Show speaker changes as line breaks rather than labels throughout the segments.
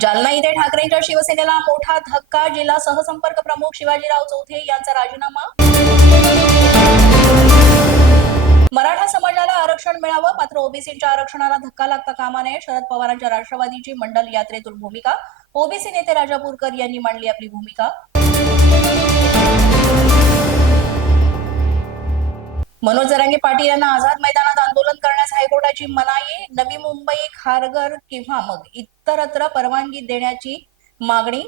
जालना इथे ठाकरेंच्या शिवसेनेला मोठा धक्का जिल्हा सहसंपर्क प्रमुख शिवाजीराव चौथे यांचा राजीनामा. मराठा समाजाला आरक्षण मिळावं मात्र ओबीसीच्या आरक्षणाला धक्का लागता कामा नये शरद पवारांच्या राष्ट्रवादीची मंडल यात्रेतून भूमिका. ओबीसी नेते राजापूरकर यांनी मांडली आपली भूमिका. मनोज जरांगे पाटील यांना आझाद मैदानात आंदोलन करण्यास हायकोर्टाची मनाई नवी मुंबई खारघर किंवा मग इतरत्र परवानगी देण्याची मागणी.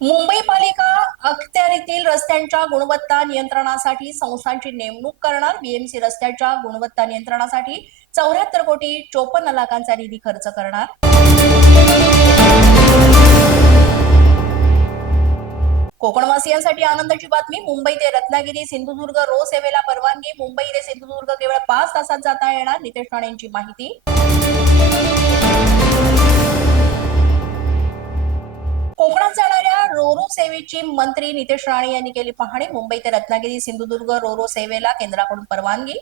मुंबई पालिका अखत्यारीतील रस्त्यांच्या गुणवत्ता नियंत्रणासाठी संस्थांची नेमणूक करणार. बीएमसी रस्त्याच्या गुणवत्ता नियंत्रणासाठी चौऱ्याहत्तर कोटी चोपन्न लाखांचा निधी खर्च करणार. कोकणवासियांसाठी आनंदाची बातमी. मुंबई ते रत्नागिरी सिंधुदुर्ग रो सेवेला परवानगी. मुंबई ते सिंधुदुर्ग केवळ पाच तासात जाता येणार नितेश राणेंची माहिती. कोकणात जाणाऱ्या रोरो सेवेची मंत्री नितेश राणे यांनी केली पाहणी. मुंबई ते रत्नागिरी सिंधुदुर्ग रोरो सेवेला केंद्राकडून परवानगी.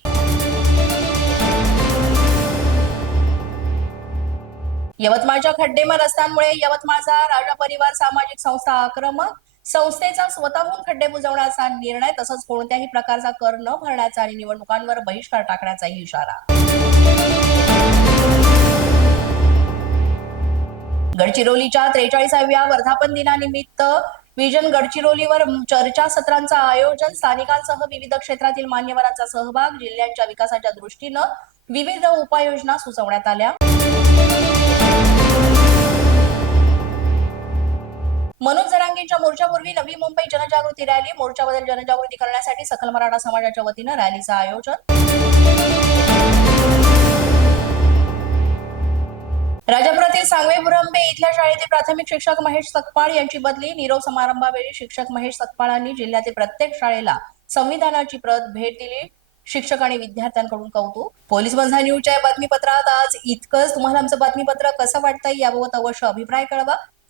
यवतमाळच्या खड्डेमा रस्त्यांमुळे यवतमाळचा राजा परिवार सामाजिक संस्था आक्रमक संस्थेचा स्वतःहून खड्डे बुजवण्याचा निर्णय तसंच कोणत्याही प्रकारचा कर न भरण्याचा आणि निवडणुकांवर बहिष्कार टाकण्याचाही इशारा. गडचिरोलीच्या त्रेचाळीसाव्या वर्धापन दिनानिमित्त विजन गडचिरोलीवर चर्चासत्रांचं आयोजन स्थानिकांसह विविध क्षेत्रातील मान्यवरांचा सहभाग जिल्ह्यांच्या विकासाच्या दृष्टीनं विविध उपाययोजना सुचवण्यात आल्या. मनोज मोर्चापूर्वी नवी मुंबई जनजागृती रॅली मोर्चाबद्दल जनजागृती करण्यासाठी सकल मराठा समाजाच्या वतीनं रॅलीचं आयोजन. राजापुरातील सांगवे बुरंबे इथल्या शाळेतील प्राथमिक शिक्षक महेश सकपाळ यांची बदली. निरोप समारंभावेळी शिक्षक महेश सकपाळांनी जिल्ह्यातील प्रत्येक शाळेला संविधानाची प्रत भेट दिली. शिक्षक आणि विद्यार्थ्यांकडून कौतुक. पोलीस बंधा न्यूजच्या बातमीपत्रात आज इतकंच. तुम्हाला आमचं बातमीपत्र कसं वाटतंय याबाबत अवश्य अभिप्राय कळवा.